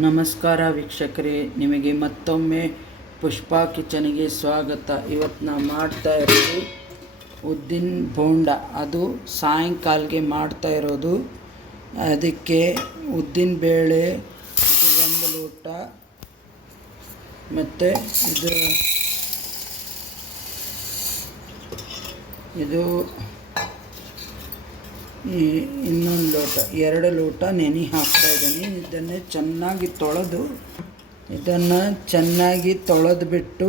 ನಮಸ್ಕಾರ ವೀಕ್ಷಕರೇ, ನಿಮಗೆ ಮತ್ತೊಮ್ಮೆ ಪುಷ್ಪಾ ಕಿಚನಿಗೆ ಸ್ವಾಗತ. ಇವತ್ತು ನಾವು ಮಾಡ್ತಾ ಇರೋದು ಉದ್ದಿನ ಬೋಂಡ. ಅದು ಸಾಯಂಕಾಲಕ್ಕೆ ಮಾಡ್ತಾ ಇರೋದು. ಅದಕ್ಕೆ ಉದ್ದಿನ ಬೇಳೆ, ಇದು ಒಂದು ಲೋಟ, ಮತ್ತು ಇದು ಇದು ಇನ್ನೊಂದು ಲೋಟ, ಎರಡು ಲೋಟ ನೆನೆ ಹಾಕ್ತಾ ಇದ್ದೀನಿ. ಇದನ್ನು ಚೆನ್ನಾಗಿ ತೊಳೆದು, ಇದನ್ನು ಚೆನ್ನಾಗಿ ತೊಳೆದು ಬಿಟ್ಟು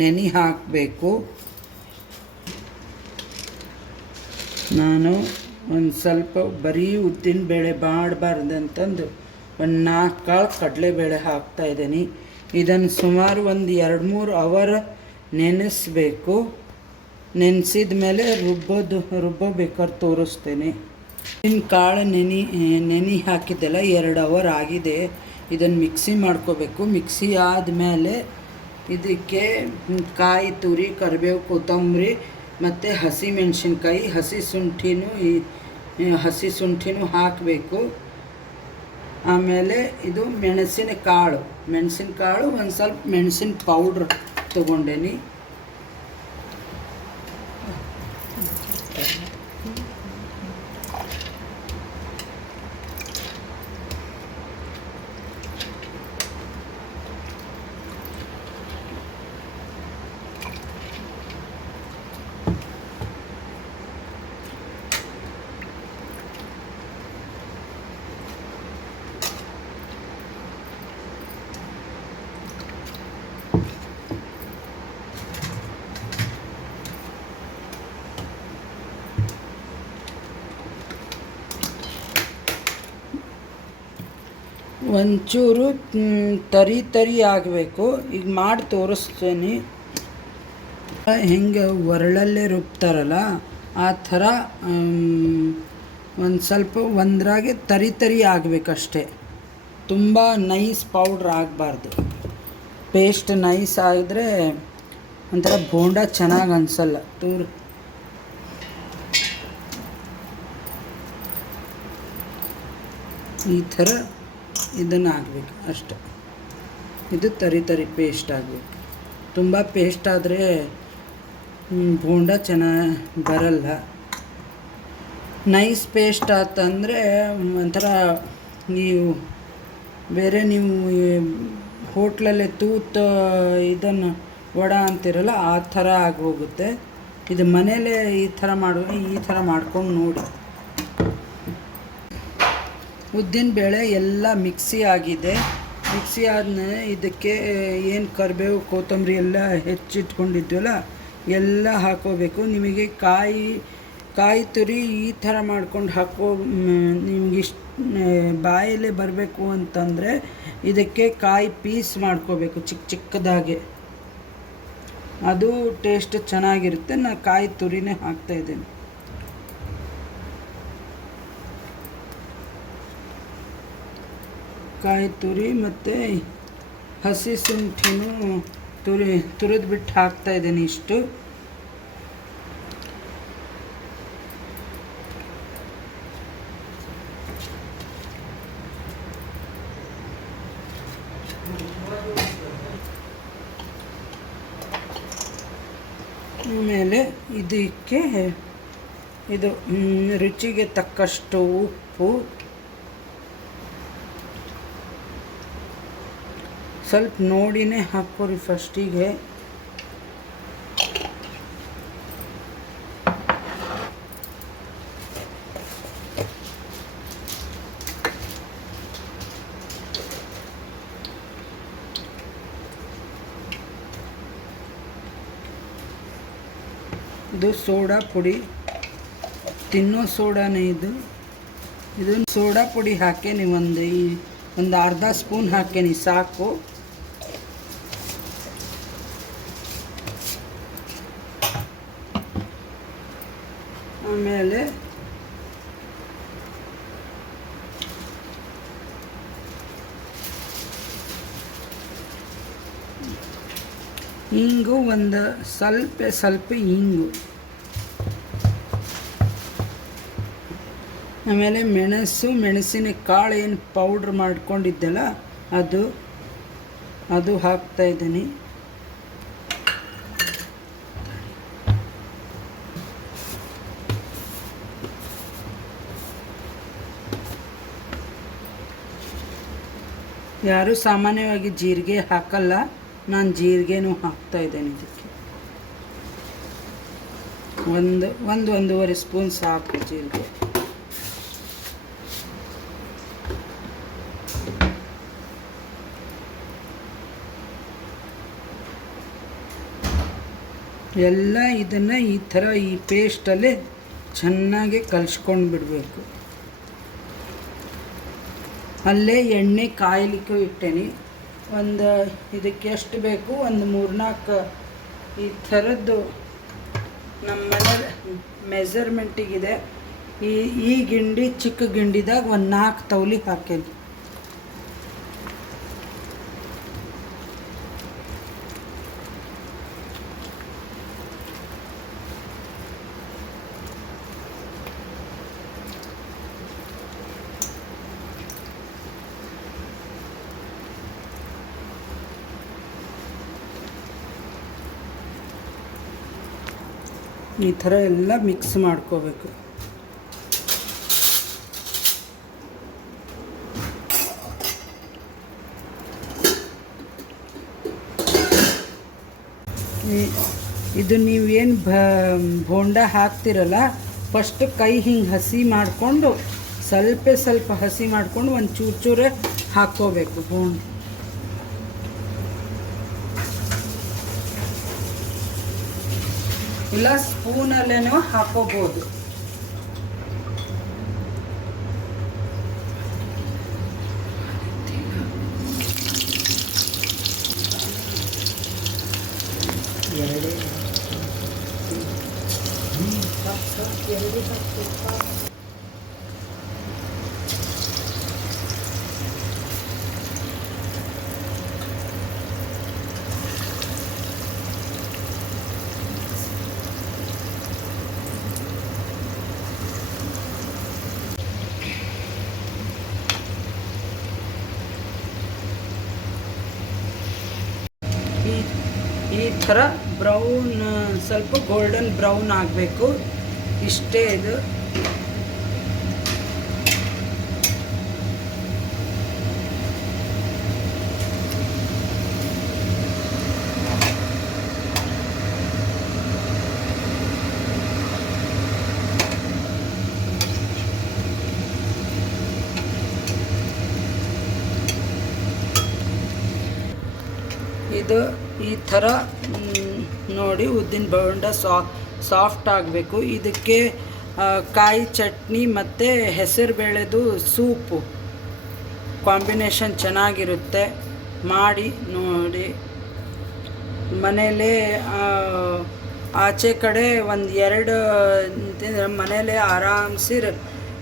ನೆನೆ ಹಾಕಬೇಕು. ನಾನು ಒಂದು ಸ್ವಲ್ಪ ಬರೀ ಉದ್ದಿನ ಬೇಳೆ ಮಾಡಬಾರ್ದು ಅಂತಂದು ಒಂದು ನಾಲ್ಕು ಕಾಳು ಕಡಲೆಬೇಳೆ ಹಾಕ್ತಾ ಇದ್ದೀನಿ. ಇದನ್ನು ಸುಮಾರು ಒಂದು ಎರಡು ಮೂರು ಅವರ್ ನೆನೆಸ್ಬೇಕು. ನೆನೆಸಿದ ಮೇಲೆ ರುಬ್ಬೋದು, ರುಬ್ಬಬೇಕಾದ್ರೆ ತೋರಿಸ್ತೇನೆ. ಇನ್ನು ಕಾಳು ನೆನೆ ನೆನೆ ಹಾಕಿದ್ದೆಲ್ಲ ಎರಡು ಅವರ್ ಆಗಿದೆ. ಇದನ್ನು ಮಿಕ್ಸಿ ಮಾಡ್ಕೋಬೇಕು. ಮಿಕ್ಸಿ ಆದಮೇಲೆ ಇದಕ್ಕೆ ಕಾಯಿ, ತುರಿ, ಕರಿಬೇವು, ಕೊತ್ತಂಬರಿ ಮತ್ತು ಹಸಿ ಮೆಣಸಿನ್ಕಾಯಿ, ಹಸಿ ಶುಂಠಿನೂ ಈ ಹಸಿ ಶುಂಠಿನೂ ಹಾಕಬೇಕು. ಆಮೇಲೆ ಇದು ಮೆಣಸಿನ ಕಾಳು. ಮೆಣಸಿನ ಕಾಳು ಒಂದು ಸ್ವಲ್ಪ ಮೆಣಸಿನ ಪೌಡ್ರ್ ತೊಗೊಂಡೇನಿ. ಒಂಚೂರು ತರಿ ತರಿ ಆಗಬೇಕು. ಈಗ ಮಾಡಿ ತೋರಿಸ್ತೀನಿ. ಹೆಂಗೆ ಒರಳಲ್ಲೇ ರುಬ್ತಾರಲ್ಲ, ಆ ಥರ ಒಂದು ಸ್ವಲ್ಪ ಒಂದ್ರಾಗೆ ತರಿ ತರಿ ಆಗಬೇಕಷ್ಟೆ. ತುಂಬ ನೈಸ್ ಪೌಡ್ರ್ ಆಗಬಾರ್ದು. ಪೇಸ್ಟ್ ನೈಸ್ ಆಗಿದ್ರೆ ಒಂಥರ ಬೋಂಡ ಚೆನ್ನಾಗಿ ಅನಿಸಲ್ಲ. ತೂರು. ಈ ಥರ ಇದನ್ನು ಆಗಬೇಕು ಅಷ್ಟೆ. ಇದು ತರಿ ತರಿ ಪೇಸ್ಟ್ ಆಗಬೇಕು. ತುಂಬ ಪೇಸ್ಟ್ ಆದರೆ ಬೋಂಡ ಚೆನ್ನಾಗಿ ಬರಲ್ಲ. ನೈಸ್ ಪೇಸ್ಟ್ ಆತಂದರೆ, ಒಂಥರ ನೀವು, ಬೇರೆ ನೀವು ಹೋಟ್ಲಲ್ಲಿ ತೂತ ಇದನ್ನು ವಡ ಅಂತಿರಲ್ಲ, ಆ ಥರ ಆಗೋಗುತ್ತೆ. ಇದು ಮನೇಲೇ ಈ ಥರ ಮಾಡೋ ಈ ಥರ ಮಾಡ್ಕೊಂಡು ನೋಡಿ. ಉದ್ದಿನ ಬೇಳೆ ಎಲ್ಲ ಮಿಕ್ಸಿ ಆಗಿದೆ. ಮಿಕ್ಸಿ ಆದಮೇಲೆ ಇದಕ್ಕೆ ಏನು ಕರಿಬೇವು, ಕೊತ್ತಂಬರಿ ಎಲ್ಲ ಹೆಚ್ಚಿಟ್ಕೊಂಡಿದ್ವಲ್ಲ, ಎಲ್ಲ ಹಾಕೋಬೇಕು. ನಿಮಗೆ ಕಾಯಿ ಕಾಯಿ ತುರಿ ಈ ಥರ ಮಾಡ್ಕೊಂಡು ಹಾಕೋ ನಿಮ್ಗೆ ಇಷ್ಟ ಬಾಯಲ್ಲೇ ಬರಬೇಕು ಅಂತಂದರೆ ಇದಕ್ಕೆ ಕಾಯಿ ಪೀಸ್ ಮಾಡ್ಕೋಬೇಕು ಚಿಕ್ಕ ಚಿಕ್ಕದಾಗೆ. ಅದು ಟೇಸ್ಟ್ ಚೆನ್ನಾಗಿರುತ್ತೆ. ನಾನು ಕಾಯಿ ತುರಿನೇ ಹಾಕ್ತಾಯಿದ್ದೀನಿ ಕಾಯಿ ತುರಿ ಮತ್ತು ಹಸಿ ಶುಂಠಿನೂ ತುರಿ ತುರಿದು ಬಿಟ್ಟು ಹಾಕ್ತಾ ಇದ್ದೀನಿ ಇಷ್ಟು. ಆಮೇಲೆ ಇದಕ್ಕೆ ಇದು ಮ್, ರುಚಿಗೆ ತಕ್ಕಷ್ಟು ಉಪ್ಪು. ಸ್ವಲ್ಪ ನೋಡಿನೇ ಹಾಕೋರಿ ಫಸ್ಟಿಗೆ. ಇದು ಸೋಡಾ ಪುಡಿ. ತಿನ್ನೋ ಸೋಡಾನೇ ಇದು. ಇದನ್ನು ಸೋಡಾ ಪುಡಿ ಹಾಕೇನಿ ಒಂದು ಈ ಒಂದು ಅರ್ಧ ಸ್ಪೂನ್ ಹಾಕೇನಿ, ಸಾಕು. ಆಮೇಲೆ ಹಿಂಗು ಒಂದು ಸ್ವಲ್ಪ ಸ್ವಲ್ಪ ಹಿಂಗು ಆಮೇಲೆ ಮೆಣಸು ಮೆಣಸಿನ ಕಾಳು ಏನು ಪೌಡ್ರ್ ಮಾಡ್ಕೊಂಡಿದ್ದೆಲ್ಲ, ಅದು ಅದು ಹಾಕ್ತಾ ಇದ್ದೀನಿ. ಯಾರು ಸಾಮಾನ್ಯವಾಗಿ ಜೀರಿಗೆ ಹಾಕಲ್ಲ. ನಾನು ಜೀರಿಗೆನೂ ಹಾಕ್ತಾ ಇದ್ದೇನೆ ಇದಕ್ಕೆ. ಒಂದು ಒಂದು ಒಂದೂವರೆ ಸ್ಪೂನ್ ಸಾಕು ಜೀರಿಗೆ. ಎಲ್ಲ ಇದನ್ನು ಈ ಥರ ಈ ಪೇಸ್ಟಲ್ಲಿ ಚೆನ್ನಾಗಿ ಕಲಿಸ್ಕೊಂಡು ಬಿಡಬೇಕು ಅಲ್ಲೇ ಎಣ್ಣೆ ಕಾಯಲಿಕ್ಕೂ ಇಟ್ಟೇನಿ. ಒಂದು ಇದಕ್ಕೆ ಎಷ್ಟು ಬೇಕು? ಒಂದು ಮೂರ್ನಾಲ್ಕು ಈ ಥರದ್ದು ನಮ್ಮ ಮನೆ ಮೆಜರ್ಮೆಂಟಿಗಿದೆ ಈ ಈ ಗಿಂಡಿ ಚಿಕ್ಕ ಗಿಂಡಿದಾಗ ಒಂದು ನಾಲ್ಕು ತೌಲಿ ಹಾಕೇನಿ. ಈ ಥರ ಎಲ್ಲ ಮಿಕ್ಸ್ ಮಾಡ್ಕೋಬೇಕು. ಇದು ನೀವೇನು ಬೋಂಡ ಹಾಕ್ತಿರಲ್ಲ ಫಸ್ಟ್ ಕೈ ಹಿಂಗೆ ಹಸಿ ಮಾಡಿಕೊಂಡು, ಸ್ವಲ್ಪ ಸ್ವಲ್ಪ ಹಸಿ ಮಾಡಿಕೊಂಡು ಒಂದು ಚೂರು ಚೂರೇ ಹಾಕ್ಕೋಬೇಕು ಬೋಂಡ ಇಲ್ಲ ಸ್ಪೂನಲ್ಲೇನೋ ಹಾಕೋಬೋದು ಈ ಥರ ಬ್ರೌನ್ ಸ್ವಲ್ಪ ಗೋಲ್ಡನ್ ಬ್ರೌನ್ ಆಗಬೇಕು. ಇಷ್ಟೇ ಇದು. ಇದು ಈ ಥರ ನೋಡಿ ಉದ್ದಿನ ಬೋಂಡ ಸಾ ಸಾಫ್ಟ್ ಆಗಬೇಕು. ಇದಕ್ಕೆ ಕಾಯಿ ಚಟ್ನಿ ಮತ್ತು ಹೆಸರು ಬೇಳೆದು ಸೂಪು. ಕಾಂಬಿನೇಷನ್ ಚೆನ್ನಾಗಿರುತ್ತೆ. ಮಾಡಿ ನೋಡಿ. ಮನೇಲೇ ಆ, ಆಚೆ ಕಡೆ ಒಂದು ಎರಡು ತಿಂದರೆ ಮನೇಲೇ ಆರಾಮ್ಸಿ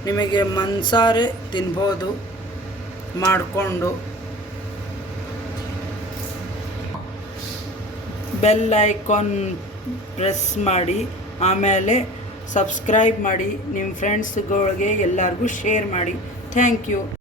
ನಿಮಗೆ ಮನ್ಸಾರೆ ತಿನ್ಬೋದು. ಮಾಡಿಕೊಂಡು. ಬೆಲ್ ಐಕಾನ್ ಪ್ರೆಸ್ ಮಾಡಿ ಆಮೇಲೆ ಸಬ್ಸ್ಕ್ರೈಬ್ ಮಾಡಿ ನಿಮ್ಮ ಫ್ರೆಂಡ್ಸ್ಗಳಿಗೆ ಎಲ್ಲರಿಗೂ ಶೇರ್ ಮಾಡಿ. Thank you